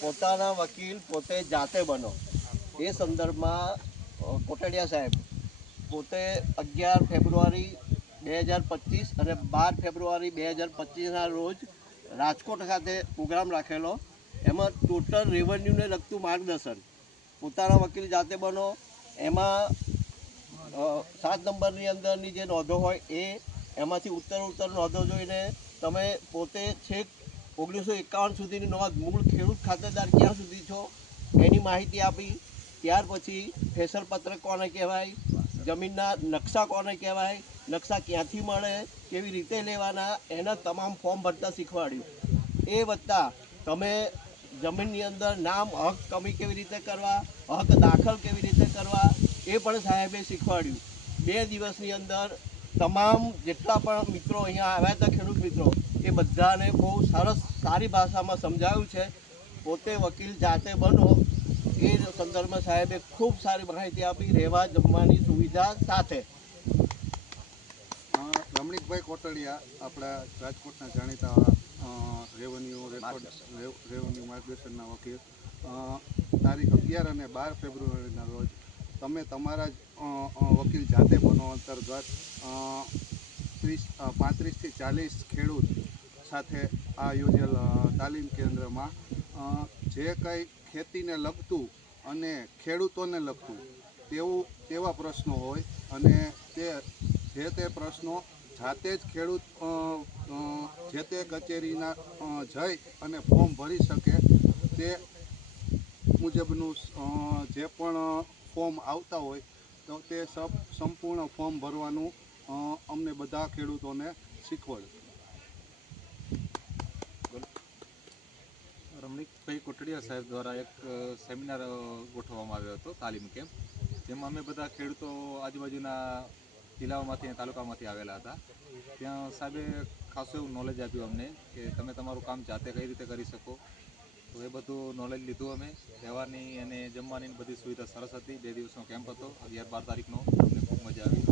પોતાના વકીલ પોતે જાતે બનો. એ સંદર્ભમાં કોટડિયા સાહેબ પોતે અગિયાર ફેબ્રુઆરી બે હજાર પચીસ અને બાર ફેબ્રુઆરી બે હજાર પચીસના રોજ રાજકોટ ખાતે પ્રોગ્રામ રાખેલો. એમાં ટોટલ રેવન્યુને લગતું માર્ગદર્શન પોતાના વકીલ જાતે બનો. એમાં સાત નંબરની અંદરની જે નોંધો હોય એ એમાંથી ઉત્તર ઉત્તર નોંધો જોઈને તમે પોતે છેક ઓગણીસો એકાવન સુધીની નોંધ મૂળ ખેડૂત ખાતેદાર ક્યાં સુધી છો એની માહિતી આપી. ત્યાર પછી ફેસલ પત્રક કોને કહેવાય? જમીનના નકશા કોને કહેવાય? નકશા ક્યાંથી મળે? કેવી રીતે લેવાના? એના તમામ ફોર્મ ભરતા શીખવાડ્યું. એ વત્તા તમે જમીનની અંદર નામ, હક, કમી કેવી રીતે કરવા? હક દાખલ કેવી રીતે કરવા? એ પણ સાહેબે શીખવાડ્યું. બે દિવસની અંદર તમામ જેટલા પણ મિત્રો અહીંયા આવ્યા હતા, ખેડૂત મિત્રો, એ બધાને બહુ સરસ સારી ભાષામાં સમજાવ્યું છે. પોતે વકીલ જાતે બનો, એ સંદર્ભમાં સાહેબે ખૂબ સારી માહિતી આપી, રહેવા જમવાની સુવિધા સાથે. રમણીકભાઈ કોટડિયા, આપણા રાજકોટના જાણીતા રેવન્યુ રેવન્યુ માર્ગદર્શનના વકીલ. તારીખ અગિયાર અને બાર ફેબ્રુઆરીના રોજ તમે તમારા જ વકીલ જાતે બનો અંતર્ગત ત્રીસ પાંત્રીસથી ચાલીસ ખેડૂત સાથે આ યોજેલ તાલીમ કેન્દ્રમાં જે કંઈ ખેતીને લગતું અને ખેડૂતોને લગતું તેવું, તેવા પ્રશ્નો હોય અને તે, જે તે પ્રશ્નો જાતે જ ખેડૂત જે તે કચેરીના જઈ અને ફોર્મ ભરી શકે તે મુજબનું જે પણ ફોર્મ આવતા હોય તો તે સબ સંપૂર્ણ ફોર્મ ભરવાનું અમને બધા ખેડૂતોને શીખવાડ્યું રમણીકભાઈ કોટડિયા સાહેબ દ્વારા એક સેમિનાર ગોઠવવામાં આવ્યો હતો તાલીમ કેમ્પ, જેમાં અમે બધા ખેડૂતો આજુબાજુના જિલ્લાઓમાંથી તાલુકામાંથી આવેલા હતા. ત્યાં સાહેબે ખાસું એવું નોલેજ આપ્યું અમને કે તમે તમારું કામ જાતે કઈ રીતે કરી શકો એ બધું નોલેજ લીધું અમે. રહેવાની અને જમવાની બધી સુવિધા સરસ હતી. બે દિવસનો કેમ્પ હતો. અગિયાર બાર તારીખનો. અમને ખૂબ મજા આવી.